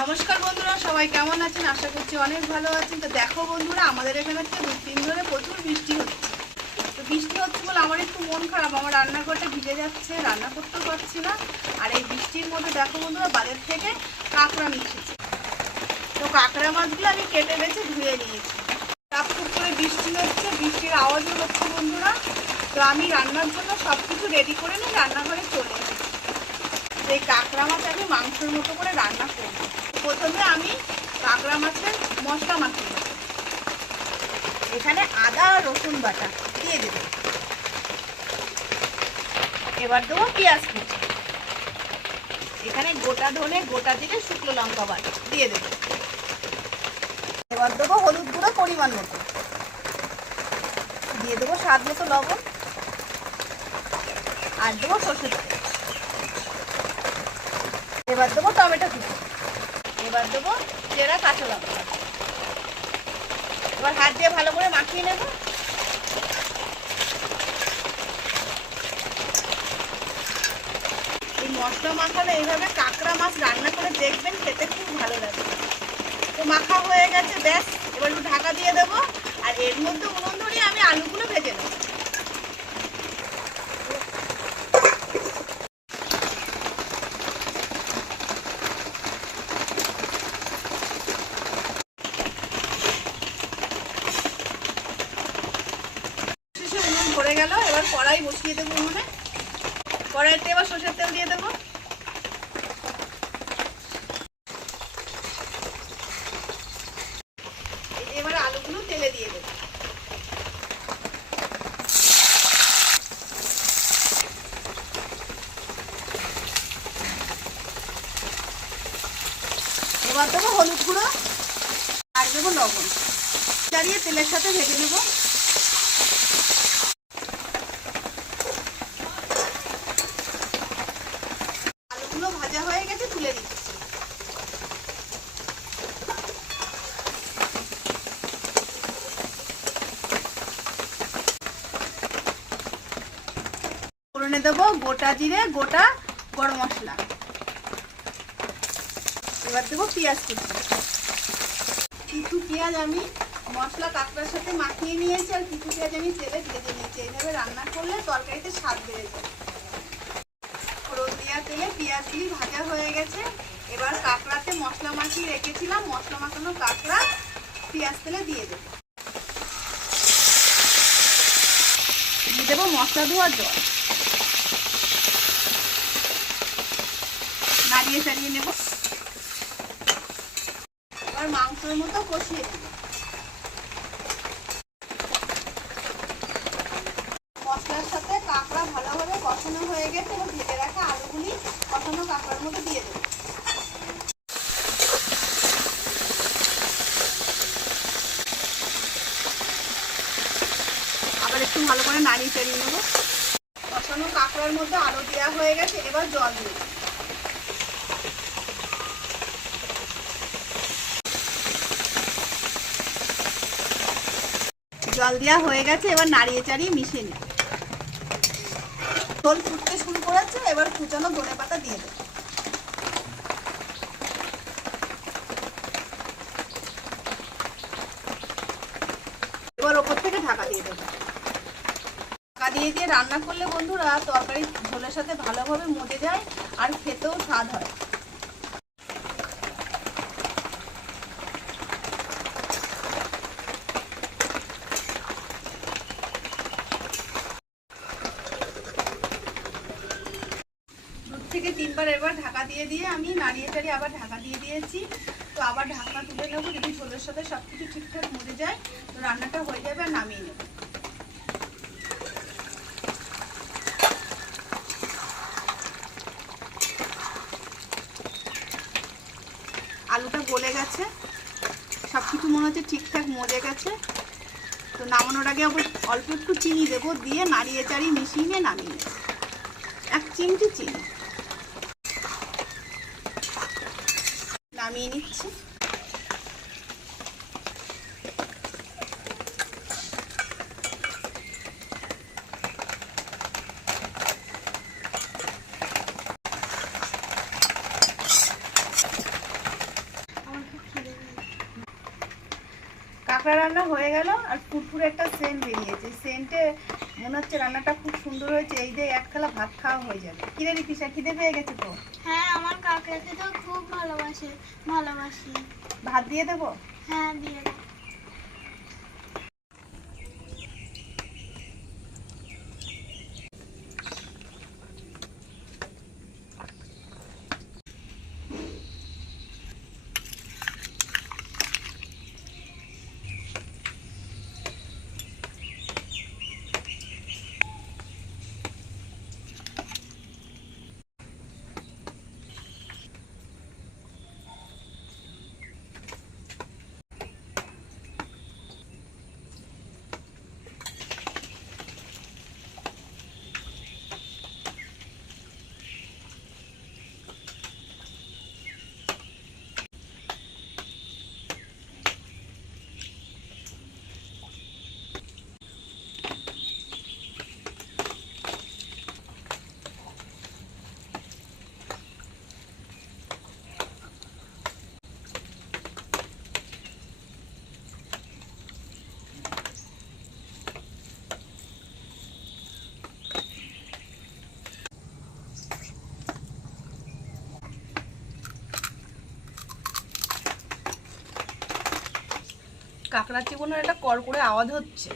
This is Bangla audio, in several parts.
নমস্কার বন্ধুরা, সবাই কেমন আছেন? আশা করছি অনেক ভালো আছেন। তো দেখো বন্ধুরা, আমাদের এখানে 2-3 দিন ধরে প্রচুর বৃষ্টি হচ্ছে। তো বৃষ্টি হচ্ছে বলে আমার একটু মন খারাপ, আমার রান্নাঘরটা ভিজে যাচ্ছে, রান্না করতেও পারছি না। আর এই বৃষ্টির মধ্যে দেখো বন্ধুরা, বাজার থেকে কাঁকড়া মিশিয়েছে। তো কাঁকড়া মাছগুলো আমি কেটে বেছে ধুয়ে নিয়েছি। টাপটুপ করে বৃষ্টি হচ্ছে, বৃষ্টির আওয়াজও হচ্ছে বন্ধুরা। তো আমি রান্নার জন্য সব কিছু রেডি করে নিয়ে রান্নাঘরে চলে এসেছি। এই কাঁকড়া মাছ আমি মাংসের মতো করে রান্না করব। প্রথমে আমি কাঁকড়া মাছের মশলা মাখিয়ে নেব। এখানে আদা আর রসুন বাটা দিয়ে দেব। এবার দেবো পেঁয়াজ কুচি। এখানে গোটা ধনে, গোটা জিরে, শুকনো লঙ্কা বাটা দিয়ে দেব। এবার দেবো হলুদ গুঁড়ো পরিমাণ মতো, দিয়ে দেবো স্বাদ মতো লবণ, আর দেবো সরষের তেল। এবার দেবো টমেটো কুচি। এবার দেবো চেরা কাঁচা লঙ্কা। এবার হাত দিয়ে ভালো করে মাখিয়ে নেব। এই মশলা মাখানো এইভাবে কাঁকড়া মাছ রান্না করে দেখবেন, খেতে খুব ভালো লাগে। তো মাখা হয়ে গেছে, ব্যাস। এবার একটু ঢাকা দিয়ে দেবো। আর এর মধ্যে উনুন ধরিয়ে আমি আলুগুলো ভেজে নেব। উনুন ধরে গেল, এবার কড়াই বসিয়ে দেবো উনুনে। কড়াইতে এবার সরষের তেল দিয়ে দেবো। এবার আলুগুলো তেলে দিয়ে দেবো। এবার দেবো হলুদ গুঁড়ো আর দেবো লবণ, চালিয়ে তেলের সাথে ভেজে নেব। আলুগুলো ভাজা হয়ে গেছে, তুলে দিচ্ছি। ফোড়নে দেবো গোটা জিরে, গোটা গরম মশলা। এবার দেবো পেঁয়াজ কুচি। কিছু পেঁয়াজ আমি মশলা কাঁকড়ার সাথে মাখিয়ে নিয়েছি, আর কিছু পেঁয়াজ আমি তেলে ভেজে নিয়েছি। এইভাবে রান্না করলে তরকারিতে স্বাদ বেড়ে যায়। ফোড়ন দেওয়া তেলে পেঁয়াজগুলি ভাজা হয়ে গেছে। এবার কাঁকড়াতে মশলা মাখিয়ে রেখেছিলাম, মশলা মাখানো কাঁকড়া পেঁয়াজ তেলে দিয়ে দেবো। দিয়ে দেবো মশলা ধোয়ার জল, নাড়িয়ে চাড়িয়ে নেব। এবার মাংসের মতো কষিয়ে নেব। মশলার সাথে কাঁকড়া ভালোভাবে কষানো হয়ে গেছে। এবং ভেজে রাখা আলুগুলি কষানো কাঁকড়ার মধ্যে দিয়ে দেবো। আবার একটু ভালো করে নাড়িয়ে চাড়িয়ে নেব। কষানো কাঁকড়ার মধ্যে আলু দেওয়া হয়ে গেছে। এবার জল দিয়ে দেবো। জল দেওয়া হয়ে গেছে, এবার নাড়িয়ে চাড়িয়ে মিশিয়ে নেব। ঝোল ফুটতে শুরু করেছে, এবার কুচানো ধনেপাতা দিয়ে দেব। এবার ওপর থেকে ঢাকা দিয়ে দেবো। ঢাকা দিয়ে দিয়ে রান্না করলে বন্ধুরা তরকারি ঝোলের সাথে ভালোভাবে মজে যায়, আর খেতেও স্বাদ হয়। থেকে 3 বার এবার ঢাকা দিয়ে দিয়ে আমি নাড়িয়ে চাড়িয়ে আবার ঢাকা দিয়ে দিয়েছি। তো আবার ঢাকনা তুলে নেবো। যদি ঝোলের সাথে সবকিছু ঠিকঠাক মজে যায় তো রান্নাটা হয়ে যাবে, আর নামিয়ে নেব। আলুটা গলে গেছে, সবকিছু মনে হচ্ছে ঠিকঠাক মজে গেছে। তো নামানোর আগে আবার অল্প একটু চিনি দেবো, দিয়ে নাড়িয়ে চাড়িয়ে মিশিয়ে নিয়ে নামিয়ে নেব। 1 চিমটি চিনি নামিয়ে নিচ্ছি। কাঁকড়া রান্না হয়ে গেল আর ফুরফুরে একটা সেন্ট বেরিয়েছে। সেন্টে মনে হচ্ছে রান্নাটা খুব সুন্দর হয়েছে। এই দিয়ে এক থালা ভাত খাওয়া হয়ে যাবে। কিরে রিতিশা, খিদে পেয়ে গেছে তো? হ্যাঁ, আমার কাকা খেতে খুব ভালোবাসি। ভাত দিয়ে দেবো? হ্যাঁ, দিয়ে দাও। কাঁকড়ার চিবনের একটা কর করে আওয়াজ হচ্ছে,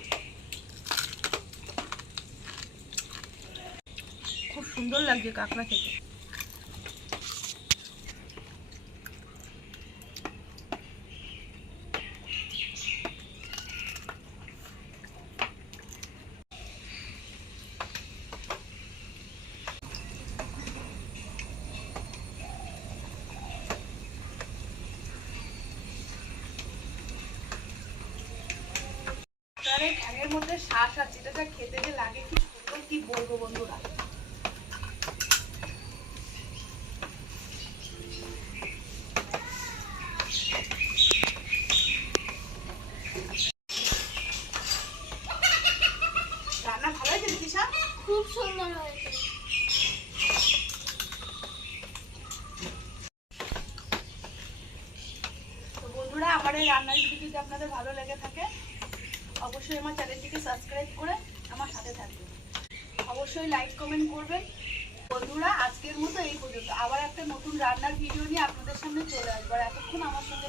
খুব সুন্দর লাগছে কাঁকড়া খেতে। ঠ্যাঙের মধ্যে শ্বাস আছে, এটা খেতে যে লাগে কি সুন্দর, কি বলবো বন্ধুরা। রান্না ভালো হয়েছে রিতিশা? খুব সুন্দর হয়েছে। তো বন্ধুরা, আমার এই রান্নার ভিডিও যদি আপনাদের ভালো লেগে থাকে অবশ্যই আমার চ্যানেলটিকে সাবস্ক্রাইব করে আমার সাথে থাকবেন। অবশ্যই লাইক কমেন্ট করবেন। বন্ধুরা, আজকের মতো এই পর্যন্ত। আবার একটা নতুন রান্নার ভিডিও নিয়ে আপনাদের সামনে চলে আসবো। আর এতক্ষণ আমার সঙ্গে